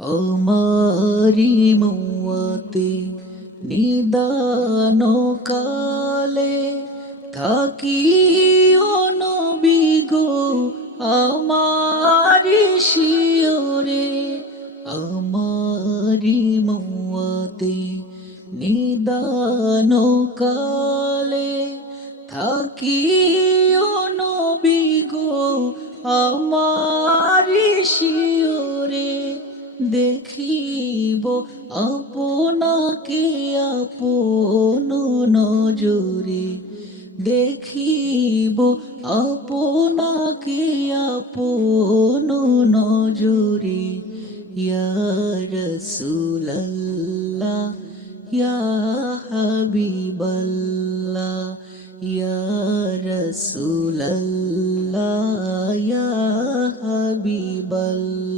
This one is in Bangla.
আমারি মৌয়াতে নিদান কালে থাকি অনবিগো আমারি শিওরে আমারি মৌয়াতে নিদান কালে থাকি অনবিগো আমারি শিওরে দেখিব আপনাকে আপন নজরে দেখিব আপনাকে আপন নজরে ইয়া রাসূলুল্লাহ ইয়া হাবিবাল্লাহ ইয়া রাসূলুল্লাহ ইয়া হাবিবাল্লাহ